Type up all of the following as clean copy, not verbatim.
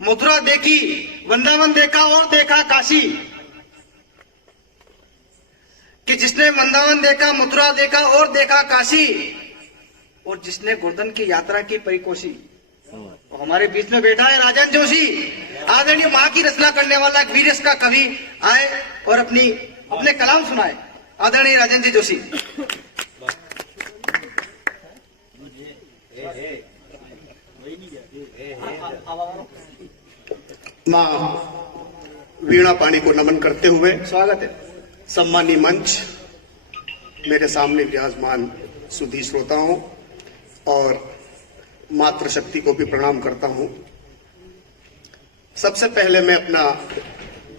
मथुरा देखी, वृंदावन देखा और देखा काशी। कि जिसने वृंदावन देखा, मथुरा देखा और देखा काशी, और जिसने गोवर्धन की यात्रा की परिकोशी, तो हमारे बीच में बैठा है राजन जोशी, आदरणीय मां की रचना करने वाला एक वीर का कवि आए और अपने कलाम सुनाए। आदरणीय राजन जी जोशी। मां वीणा पाणी को नमन करते हुए स्वागत है। सम्मानीय मंच, मेरे सामने विराजमान सुधी श्रोताओं और मातृशक्ति को भी प्रणाम करता हूं। सबसे पहले मैं अपना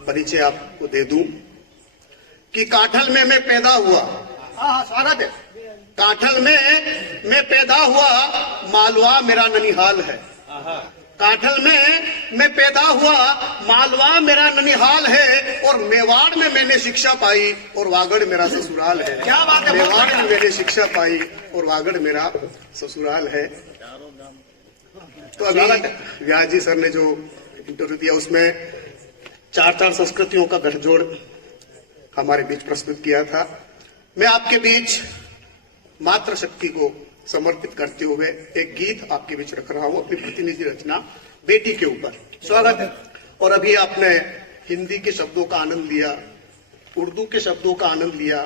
परिचय आपको दे दूं कि काठल में मैं पैदा हुआ। हाँ, स्वागत है। काठल में मैं पैदा हुआ, मालवा मेरा ननिहाल है। काठल में मैं पैदा हुआ, मालवा मेरा ननिहाल है, और मेवाड़ में मैंने शिक्षा पाई और वागड़ मेरा ससुराल है। क्या बात है। मेवाड़ में मैंने शिक्षा पाई और वागड़ मेरा ससुराल है। तो अभी व्यास जी सर ने जो इंटरव्यू दिया उसमें चार संस्कृतियों का गठजोड़ हमारे बीच प्रस्तुत किया था। मैं आपके बीच मातृशक्ति को समर्पित करते हुए एक गीत आपके बीच रख रहा हूं, अपनी प्रतिनिधि रचना बेटी के ऊपर। स्वागत है। और अभी आपने हिंदी के शब्दों का आनंद लिया, उर्दू के शब्दों का आनंद लिया।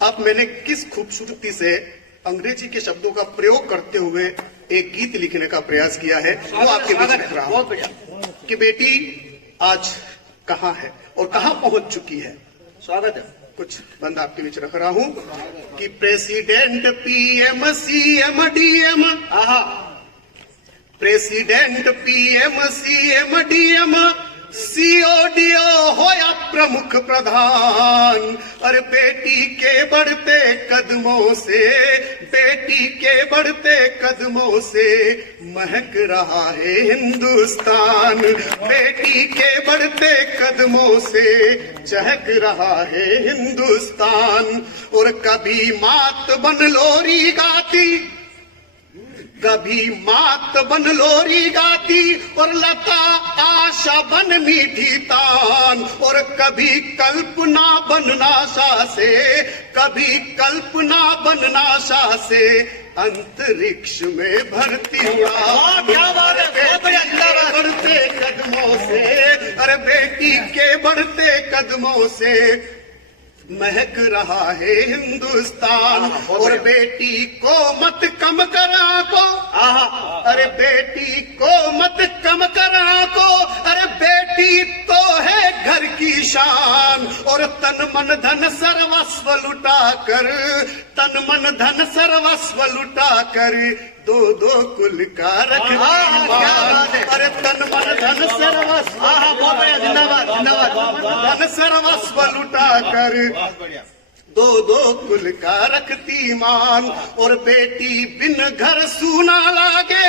अब मैंने किस खूबसूरती से अंग्रेजी के शब्दों का प्रयोग करते हुए एक गीत लिखने का प्रयास किया है, वो आपके बीच रख रहा हूं कि बेटी आज कहाँ है और कहाँ पहुंच चुकी है। स्वागत है। कुछ बंद आपके बीच रख रहा हूं कि president, PM, CM, DM, president, PM, CM, DM, CO DO हो या प्रमुख प्रधान, अरे बेटी के बढ़ते कदमों से, बेटी के बढ़ते कदमों से महक रहा है हिंदुस्तान, बेटी के बढ़ते कदमों से चहक रहा है हिंदुस्तान। और कभी मात बन लोरी गाती, कभी मात बन लोरी गाती, और लता आशा बन मीठी तान, और कभी कल्पना बन नाशा से, कभी कल्पना बन नाशा से अंतरिक्ष में भरती उड़ान। क्या बात है। बढ़ते कदमों से, अरे बेटी के बढ़ते कदमों से महक रहा है हिंदुस्तान। और बेटी को मत कम करा को, अरे बेटी को मत कम करा को, अरे बेटी तो है घर की शान। और तन मन धन सर्वस्व लुटा कर, तन मन धन सर्वस्व लुटा कर दो दो कुल का रखती, अरे तन मन धन सर्वस्व, जिंदाबाद जिंदाबाद। धन सर्वस्व लुटा कर दो दो कुल का रखती मान। और बेटी बिन घर सूना लागे,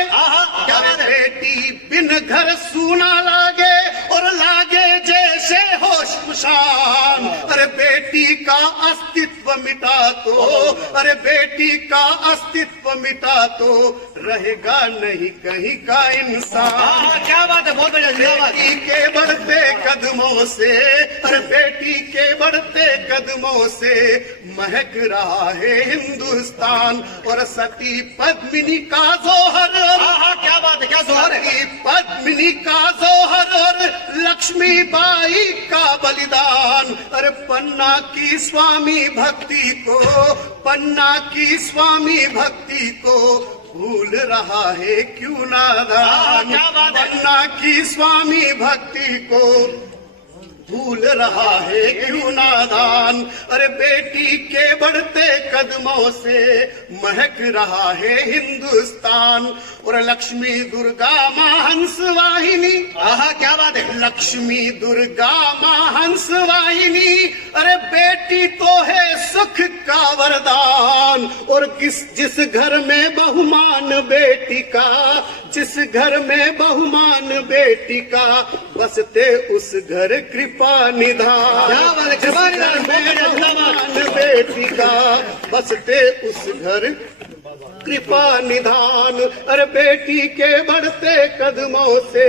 अरे बेटी बिन घर सूना लागे, और लागे जैसे हो शमशान। अरे बेटी का अस्तित्व मिटा तो, अरे बेटी का अस्तित्व मिटा तो रहेगा नहीं कहीं का इंसान। क्या बात है। बहुत बढ़िया। बेटी के बढ़ते कदमों से, अरे बेटी के बढ़ते कदमों से महक रहा है हिंदुस्तान। और सती पद्मिनी का जोहर, क्या बात है। क्या जोहर है। सती पद्मिनी का जोहर, और लक्ष्मीबाई का बलिदान। अरे पन्ना की स्वामी भक्ति को, पन्ना की स्वामी भक्ति को भूल रहा है क्यों नादान। पन्ना की स्वामी भक्ति को भूल रहा है क्यों नादान। अरे बेटी के बढ़ते कदमों से महक रहा है हिंदुस्तान। और लक्ष्मी दुर्गा मां हंस वाहिनी, क्या बात है। लक्ष्मी दुर्गा मां हंस वाहिनी, अरे बेटी तो है सुख का वरदान। और जिस घर में बहुमान बेटी का, जिस घर में बहुमान बेटी का, बसते उस घर कृपा निधान। कृपा निधान बेटी का, बसते उस घर कृपा निधान। अरे बेटी के बढ़ते कदमों से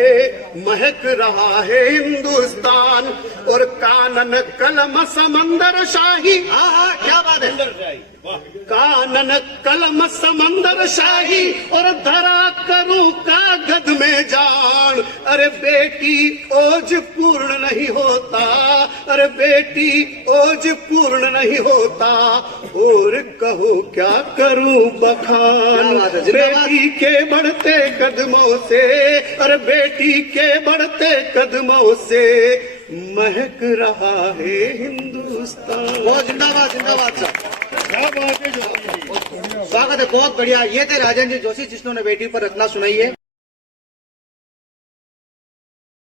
महक रहा है हिंदुस्तान। और कानन कलम समंदर शाही, क्या बात है। कानन कलम समंदर शाही और धरा करूं कागज में जान। अरे बेटी ओज पूर्ण नहीं होता, अरे बेटी ओज पूर्ण नहीं होता। और कहो क्या करूं बखान बेटी के बढ़ते कदमों से, अरे बेटी के बढ़ते कदमों से महक रहा है हिंदुस्तान। बहुत जिंदाबाद जिंदाबाद सर, स्वागत है, बहुत बढ़िया। ये थे राजन जी जोशी जिन्होंने बेटी पर रचना सुनाई है।